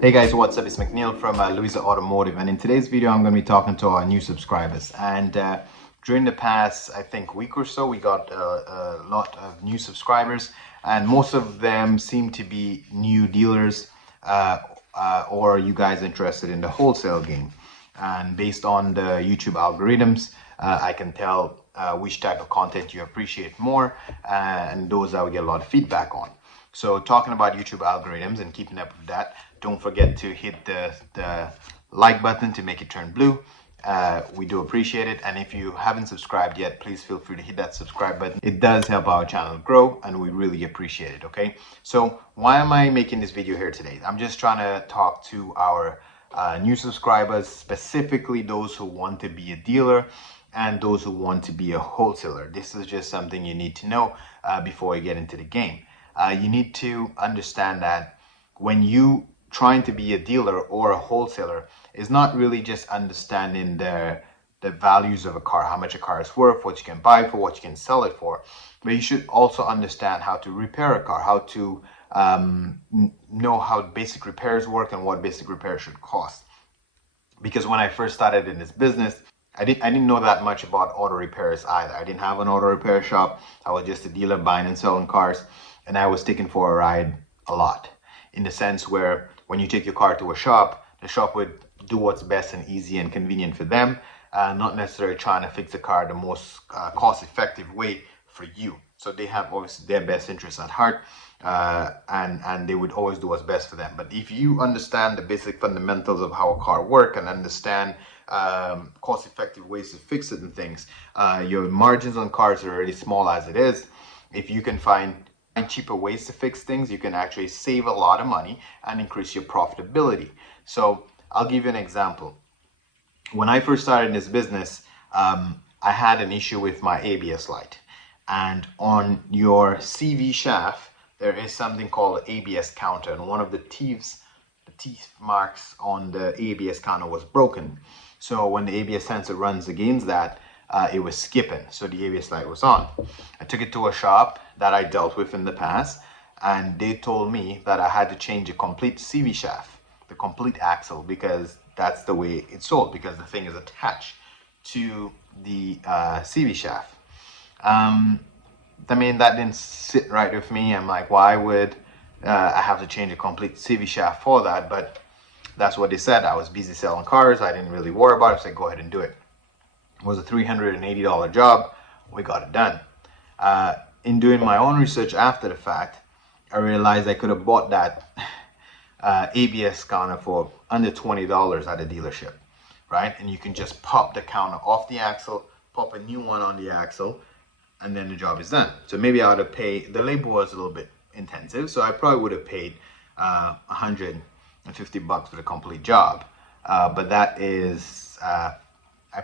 Hey guys, what's up? It's McNeil from Louisa Automotive, and in today's video I'm going to be talking to our new subscribers. And during the past, I think, week or so, we got a lot of new subscribers, and most of them seem to be new dealers, or you guys interested in the wholesale game. And based on the YouTube algorithms, I can tell which type of content you appreciate more, and those I will get a lot of feedback on. So talking about YouTube algorithms and keeping up with that, don't forget to hit the like button to make it turn blue. We do appreciate it. And if you haven't subscribed yet, please feel free to hit that subscribe button. It does help our channel grow and we really appreciate it, okay? So why am I making this video here today? I'm just trying to talk to our new subscribers, specifically those who want to be a dealer and those who want to be a wholesaler. This is just something you need to know before you get into the game. You need to understand that when you trying to be a dealer or a wholesaler is not really just understanding the values of a car, how much a car is worth, what you can buy for, what you can sell it for, but you should also understand how to repair a car, how to know how basic repairs work and what basic repairs should cost. Because when I first started in this business, I didn't know that much about auto repairs either. I didn't have an auto repair shop. I was just a dealer buying and selling cars, and I was taken for a ride a lot, in the sense where when you take your car to a shop, the shop would do what's best and easy and convenient for them, not necessarily trying to fix the car the most cost-effective way for you. So they have obviously their best interests at heart, and they would always do what's best for them. But if you understand the basic fundamentals of how a car works and understand cost-effective ways to fix certain things, your margins on cars are already small as it is. If you can find cheaper ways to fix things, you can actually save a lot of money and increase your profitability. So I'll give you an example. When I first started in this business, I had an issue with my ABS light, and on your CV shaft there is something called ABS counter, and one of the teeth marks on the ABS counter was broken. So when the ABS sensor runs against that, it was skipping, so the ABS light was on. I took it to a shop that I dealt with in the past, and they told me that I had to change a complete CV shaft, the complete axle, because that's the way it's sold, because the thing is attached to the CV shaft. I mean, that didn't sit right with me. I'm like, why would I have to change a complete CV shaft for that? But that's what they said. I was busy selling cars. I didn't really worry about it. So I said, go ahead and do it. It was a $380 job. We got it done. In doing my own research after the fact, I realized I could have bought that ABS counter for under $20 at a dealership, right? And you can just pop the counter off the axle, pop a new one on the axle, and then the job is done. So maybe I would have paid, the labor was a little bit intensive, so I probably would have paid $150 for the complete job. But that is, I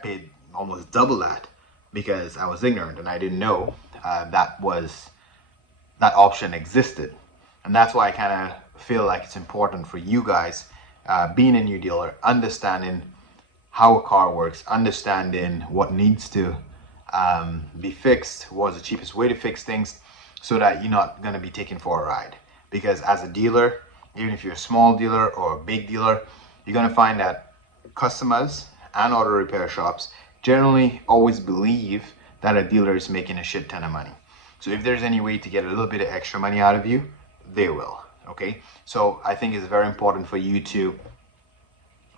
paid almost double that because I was ignorant and I didn't know that option existed. And that's why I kind of feel like it's important for you guys, being a new dealer, understanding how a car works, understanding what needs to be fixed, what's the cheapest way to fix things, so that you're not going to be taken for a ride. Because as a dealer, even if you're a small dealer or a big dealer, you're going to find that customers and auto repair shops generally always believe that a dealer is making a shit ton of money. So if there's any way to get a little bit of extra money out of you, they will. Okay, so I think it's very important for you to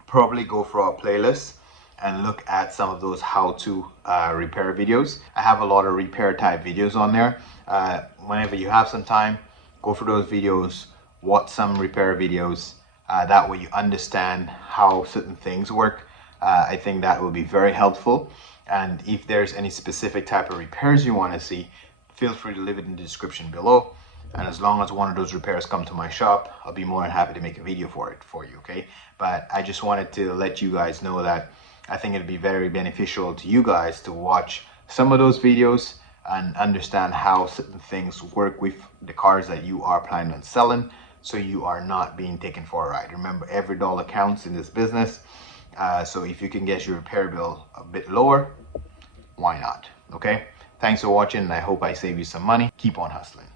probably go for our playlist and look at some of those how-to repair videos. I have a lot of repair type videos on there. Whenever you have some time, go for those videos, watch some repair videos. That way you understand how certain things work. I think that will be very helpful. And if there's any specific type of repairs you want to see, feel free to leave it in the description below. And as long as one of those repairs come to my shop, I'll be more than happy to make a video for you, okay? But I just wanted to let you guys know that I think it'd be very beneficial to you guys to watch some of those videos and understand how certain things work with the cars that you are planning on selling, so you are not being taken for a ride. Remember, every dollar counts in this business. So if you can get your repair bill a bit lower, why not? Okay, thanks for watching, and I hope I save you some money. Keep on hustling.